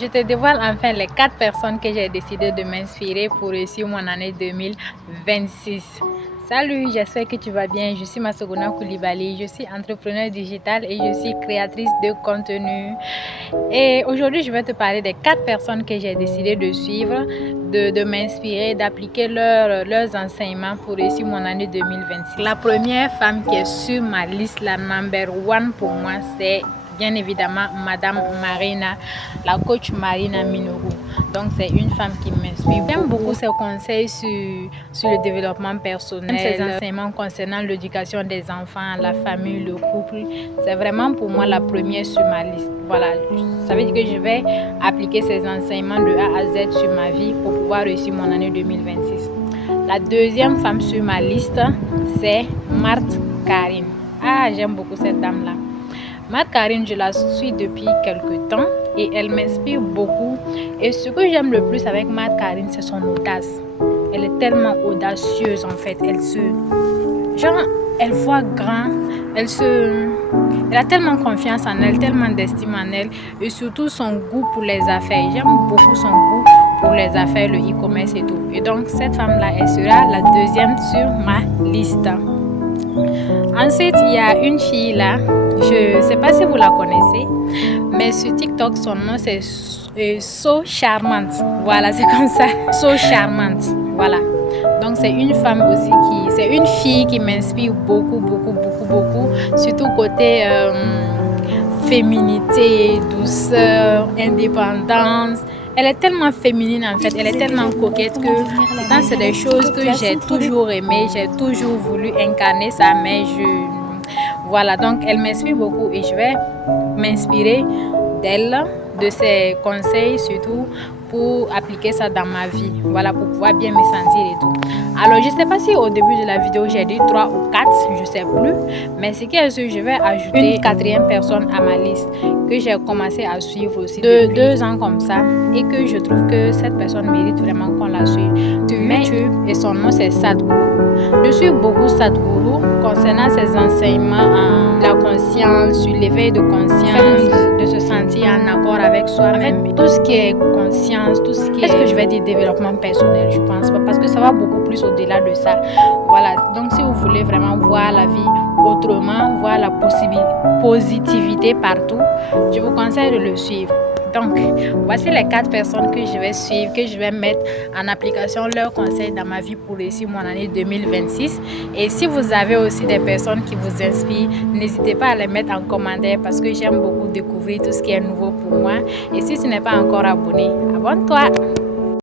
Je te dévoile enfin les 4 personnes que j'ai décidé de m'inspirer pour réussir mon année 2026. Salut, j'espère que tu vas bien. Je suis Masogona Koulibaly, je suis entrepreneur digital et je suis créatrice de contenu. Et aujourd'hui, je vais te parler des 4 personnes que j'ai décidé de suivre, de m'inspirer, d'appliquer leurs enseignements pour réussir mon année 2026. La première femme qui est sur ma liste, la number one pour moi, c'est bien évidemment Madame Marina, la coach Marina Minogu. Donc c'est une femme qui m'inspire. J'aime beaucoup ses conseils sur le développement personnel, ses enseignements concernant l'éducation des enfants, la famille, le couple. C'est vraiment pour moi la première sur ma liste. Voilà, ça veut dire que je vais appliquer ces enseignements de A à Z sur ma vie pour pouvoir réussir mon année 2026. La deuxième femme sur ma liste, c'est Marthe Karine. Ah, j'aime beaucoup cette dame-là. Marthe Karine, je la suis depuis quelques temps et elle m'inspire beaucoup. Et ce que j'aime le plus avec Marthe Karine, c'est son audace. Elle est tellement audacieuse en fait. Elle voit grand. Elle a tellement confiance en elle, tellement d'estime en elle. Et surtout son goût pour les affaires. J'aime beaucoup son goût pour les affaires, le e-commerce et tout. Et donc cette femme-là, elle sera la deuxième sur ma liste. Ensuite, il y a une fille là, je ne sais pas si vous la connaissez, mais sur TikTok, son nom c'est So Charmante. Voilà, c'est comme ça, So Charmante. Voilà. Donc c'est une femme aussi c'est une fille qui m'inspire beaucoup, surtout côté féminité, douceur, indépendance. Elle est tellement féminine en fait, elle est tellement coquette que c'est des choses que j'ai toujours aimé, j'ai toujours voulu incarner ça, mais voilà, donc elle m'inspire beaucoup et je vais m'inspirer d'elle, de ses conseils surtout pour appliquer ça dans ma vie, voilà, pour pouvoir bien me sentir et tout. Alors je ne sais pas si au début de la vidéo j'ai dit 3 ou 4, je ne sais plus, mais ce qui est sûr, je vais ajouter une 4e personne à ma liste que j'ai commencé à suivre aussi depuis 2 ans comme ça et que je trouve que cette personne mérite vraiment qu'on la suive sur YouTube et son nom c'est Sadhguru. Je suis beaucoup Sadhguru concernant ses enseignements en la conscience, sur l'éveil de conscience, de se sentir en accord avec soi-même, tout ce qui est conscience, tout ce qui est, je vais dire développement personnel, je pense pas, parce que ça va beaucoup plus au-delà de ça. Voilà, donc si vous voulez vraiment voir la vie autrement, voir la positivité partout, je vous conseille de le suivre. Donc, voici les 4 personnes que je vais suivre, que je vais mettre en application leurs conseils dans ma vie pour réussir mon année 2026. Et si vous avez aussi des personnes qui vous inspirent, n'hésitez pas à les mettre en commentaire parce que j'aime beaucoup découvrir tout ce qui est nouveau pour moi. Et si tu n'es pas encore abonné, abonne-toi!